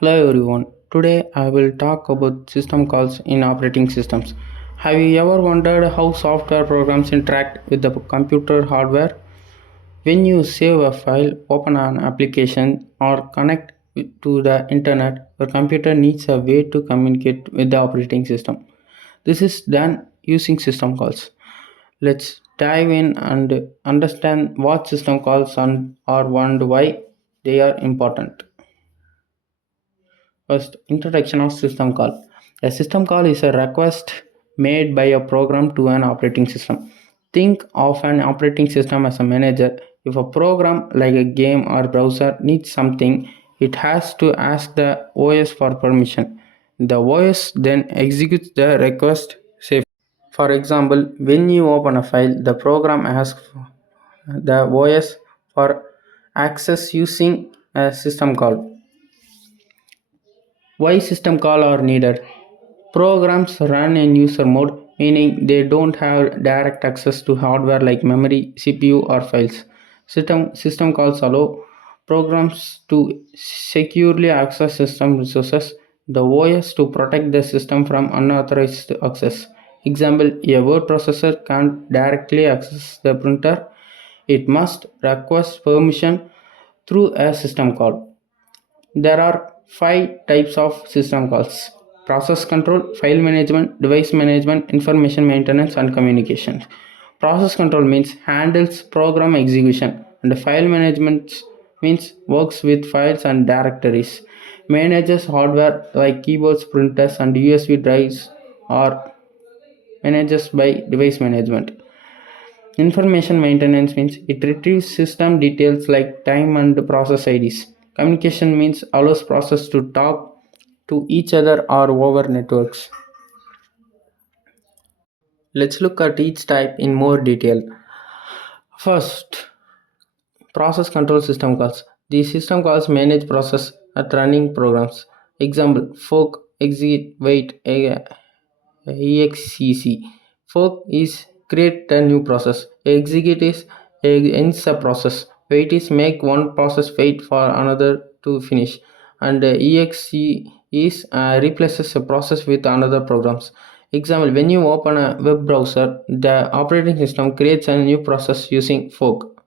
Hello everyone. Today I will talk about system calls in operating systems. Have you ever wondered how software programs interact with the computer hardware? When you save a file, open an application, or connect to the internet, your computer needs a way to communicate with the operating system. This is done using system calls. Let's dive in and understand what system calls are and why they are important. First, introduction of system call. A system call is a request made by a program to an operating system. Think of an operating system as a manager. If a program like a game or browser needs something, it has to ask the OS for permission. The OS then executes the request safely. For example, when you open a file, the program asks the OS for access using a system call. Why system call are needed? Programs run in user mode, meaning they don't have direct access to hardware like memory, CPU, or files. System calls allow programs to securely access system resources, the OS to protect the system from unauthorized access. Example, a word processor can't directly access the printer, it must request permission through a system call. There are five types of system calls: process control, file management, device management, information maintenance, and communications. Process control means handles program execution, and file management means works with files and directories. Manages hardware like keyboards, printers, and USB drives, or manages by device management. Information maintenance means it retrieves system details like time and process IDs. Communication means allows process to talk to each other or over networks. Let's look at each type in more detail. First, process control system calls. These system calls manage process at running programs. Example: fork, exit, wait, exec. Fork is create a new process. Execute is ends a process. Wait is make one process wait for another to finish. And exe is replaces a process with another programs. Example: when you open a web browser, the operating system creates a new process using fork.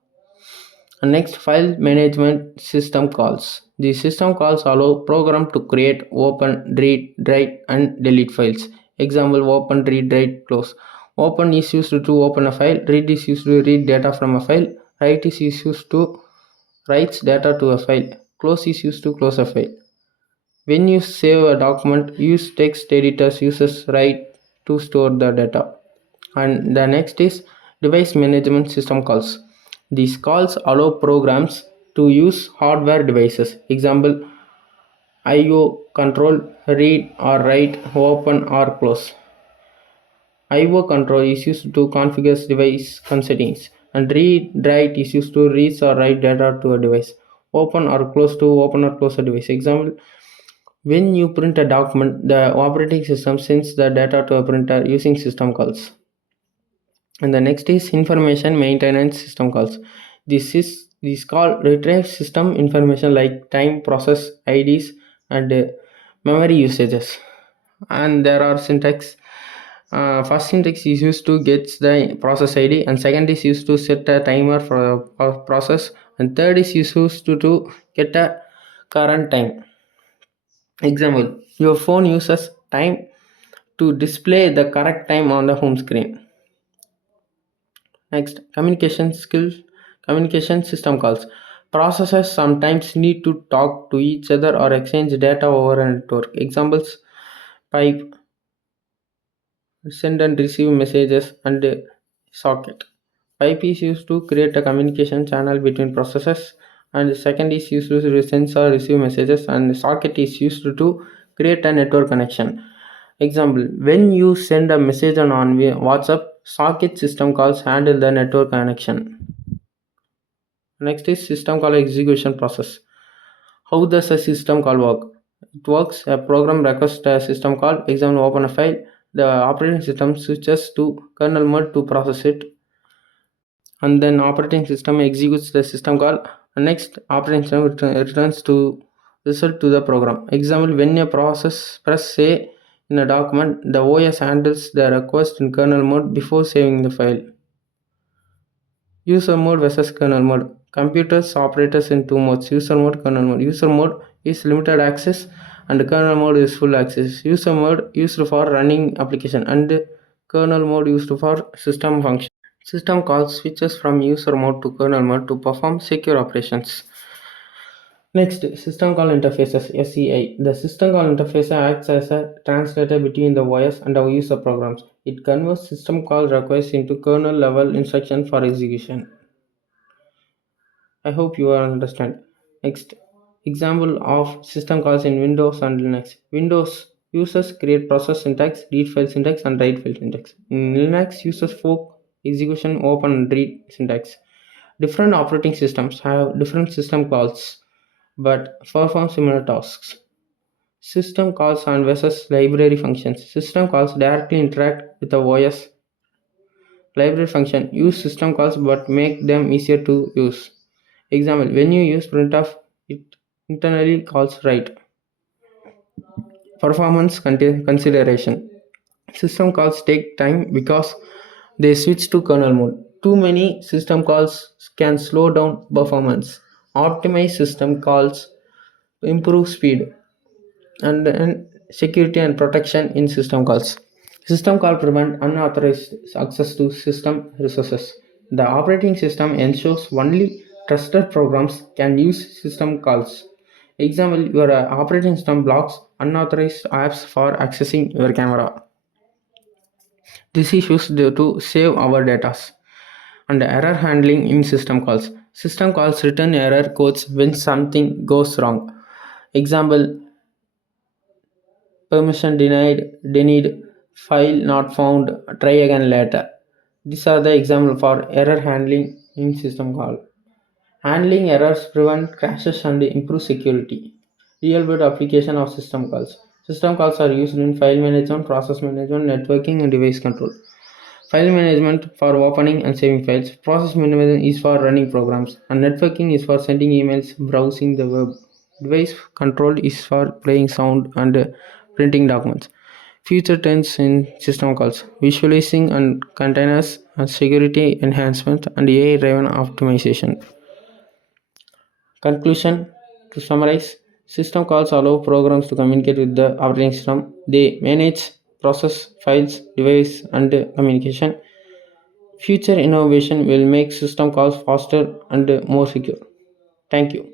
And next, file management system calls. The system calls allow program to create, open, read, write, and delete files. Example: open, read, write, close. Open is used to open a file. Read is used to read data from a file. Write is used to write data to a file. Close is used to close a file. When you save a document, use text editors uses write to store the data. And the next is device management system calls. These calls allow programs to use hardware devices. Example: IO control, read or write, open or close. IO control is used to configure device settings, and read write is used to read or write data to a device. Open or close to open or close a device. Example: when you print a document, the operating system sends the data to a printer using system calls. And the next is information maintenance system calls. This call retrieves system information like time, process IDs, and memory usages. And there are syntax. First syntax is used to get the process ID, and second is used to set a timer for a process, and third is used to get a current time. Example: your phone uses time to display the correct time on the home screen. Next, communication system calls. Processors sometimes need to talk to each other or exchange data over a network. Examples: pipe, send and receive messages, and socket. Pipe is used to create a communication channel between processors, and second is used to send or receive messages, and socket is used to create a network connection. Example: when you send a message on WhatsApp, socket system calls handle the network connection. Next is system call execution process. How does a system call work? It works: a program requests a system call. Example: open a file. The operating system switches to kernel mode to process it, and then operating system executes the system call. And next, operating system returns to result to the program. Example, when a process press say in a document, the OS handles the request in kernel mode before saving the file. User mode versus kernel mode. Computers operates in two modes: user mode, kernel mode. User mode is limited access and kernel mode is full access. User mode used for running application and kernel mode used for system function. System calls switches from user mode to kernel mode to perform secure operations. Next, system call interfaces (SCI). The system call interface acts as a translator between the OS and our user programs. It converts system call requests into kernel level instruction for execution. I hope you understand. Next, example of system calls in Windows and Linux. Windows users create process syntax, read file syntax, and write file syntax. In Linux, users fork execution, open, and read syntax. Different operating systems have different system calls but perform similar tasks. System calls and versus library functions. System calls directly interact with the OS. Library function use system calls but make them easier to use. Example, when you use printf, it internally calls write. Performance consideration. System calls take time because they switch to kernel mode. Too many system calls can slow down performance. Optimize system calls to improve speed and security and protection in system calls. System call prevent unauthorized access to system resources. The operating system ensures only trusted programs can use system calls. Example, your operating system blocks unauthorized apps for accessing your camera. This is used to save our data. And error handling in system calls. System calls return error codes when something goes wrong. Example, permission denied, file not found, try again later. These are the examples for error handling in system call. Handling errors prevent crashes and improve security. Real world application of system calls. System calls are used in file management, process management, networking, and device control. File management for opening and saving files. Process management is for running programs. And networking is for sending emails, browsing the web. Device control is for playing sound and printing documents. Future trends in system calls, visualizing and containers and security enhancement and AI-driven optimization. Conclusion: to summarize, system calls allow programs to communicate with the operating system. They manage, process files, device, and communication. Future innovation will make system calls faster and more secure. Thank you.